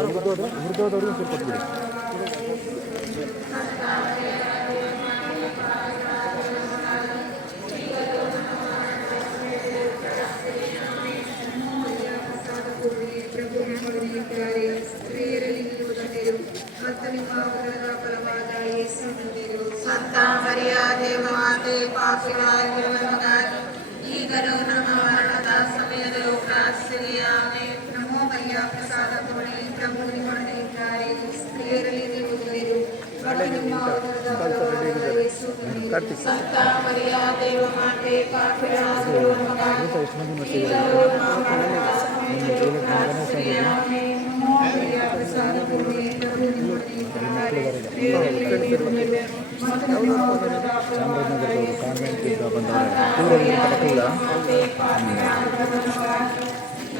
ಹುರಿದೋದವ್ರಿಗೆ ಸ್ವಲ್ಪ ಕೊಟ್ಬಿಡಿ. ಸಂತ ಮರಿಯ ದೇವಮಾತೆ ಪಾಪಿಗಳಾಗಿರುವವರಿಗಾಗಿ ಈಗಲೂ ನಮ್ಮ ಮರಣದ ಸಮಯದಲ್ಲೂ ಪ್ರಾರ್ಥಿಸಿರಿ. ಆಮೆನ್. ನಮೋ ಮರಿಯ ಪ್ರಸಾದ ಪೂರ್ಣಿ, ಪ್ರಭು ನಿಮ್ಮೊಡನೆ ಇದ್ದಾರೆ, ಸ್ತ್ರೀಯರಲ್ಲಿ ನೀವು ಧನ್ಯರು, ಮತ್ತು ನಿಮ್ಮ ಉದರದ ಫಲವಾದ ಯೇಸು ಧನ್ಯರು. ಸಂತ ಮರಿಯ ದೇವಮಾತೆ ಪಾಪಿಗಳಾಗಿರುವವರಿಗಾಗಿ ಈಗಲೂ ನಮ್ಮ ಮರಣದ ಸಮಯದಲ್ಲೂ ಪ್ರಾರ್ಥಿಸಿರಿ. ಆಮೆನ್. ನಮೋ ಮರಿಯ ಪ್ರಸಾದ ಪೂರ್ಣಿ, ಪ್ರಭು ನಿಮ್ಮೊಡನೆ ಇದ್ದಾರೆ, ಸ್ತ್ರೀಯರಲ್ಲಿ ನೀವು ಧನ್ಯರು, ಮತ್ತು ನಿಮ್ಮ ಉದರದ ಫಲವಾದ ಯೇಸು ಧನ್ಯರು.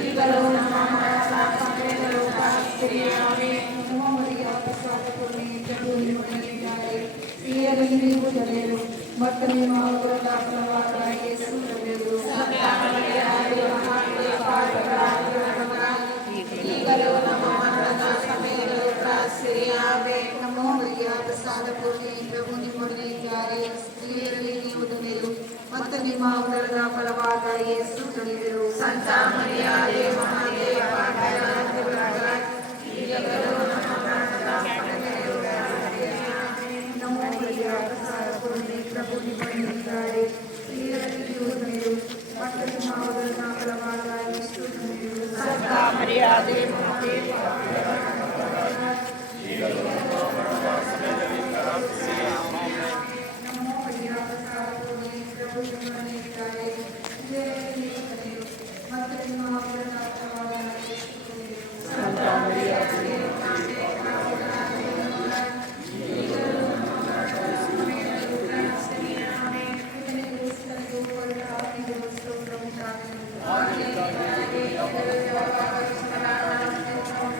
ಈಗಲೂ ನಮ್ಮ ಮರಣದ ಸಮಯದಲ್ಲೂ ಪ್ರಾರ್ಥಿಸಿರಿ. ಆಮೆನ್. ನಮೋ ಮರಿಯ ಪ್ರಸಾದ ಪೂರ್ಣಿ, ಪ್ರಭು ನಿಮ್ಮೊಡನೆ ಇದ್ದಾರೆ, ಸ್ತ್ರೀಯರಲ್ಲಿ ನೀವು ಧನ್ಯರು, ಮತ್ತು ನಿಮ್ಮ ಉದರದ ಫಲವಾದ ಯೇಸು ಧನ್ಯರು. ಸಂತ ಮರಿಯ ದೇವಮಾತೆ ಪಾಪಿಗಳಾಗಿರುವವರಿಗಾಗಿ ಈಗಲೂ ನಮ್ಮ ಮರಣದ ಸಮಯದಲ್ಲೂ ಪ್ರಾರ್ಥಿಸಿರಿ. ಆಮೆನ್. ನಮೋ ಮರಿಯ ಪ್ರಸಾದ ಪೂರ್ಣಿ, ಪ್ರಭು ನಿಮ್ಮೊಡನೆ ಇದ್ದಾರೆ, ಸ್ತ್ರೀಯರಲ್ಲಿ ನೀವು ಧನ್ಯರು, ಮತ್ತು ನಿಮ್ಮ ಉದರದ ಫಲವಾದ ಯೇಸು ಧನ್ಯರು. ಸಂತ ಮರಿಯ ದೇವಮಾತೆ ಪಾಪಿಗಳಾಗಿರುವವರಿಗಾಗಿ ಈಗಲೂ ನಮ್ಮ ಮರಣದ ಸಮಯದಲ್ಲೂ ಪ್ರಾರ್ಥಿಸಿರಿ. ಆಮೆನ್. ನಮೋ ಮರಿಯ ಪ್ರಸಾದ ಪೂರ್ಣಿ, ಪ್ರಭು ನಿಮ್ಮೊಡನೆ ಇದ್ದಾರೆ, ಸ್ತ್ರೀಯರಲ್ಲಿ ನೀವು ಧನ್ಯರು, ಮತ್ತು ನಿಮ್ಮ ಉದರದ ಫಲವಾದ ಯೇಸು ಧನ್ಯರು. ಸಂತ ಮರಿಯ ದೇವಮಾತೆ ನಮೋ ಮರಿಯ ಪ್ರಸಾದ ಪೂರ್ಣಿ, ಪ್ರಭು ನಿಮ್ಮೊಡನೆ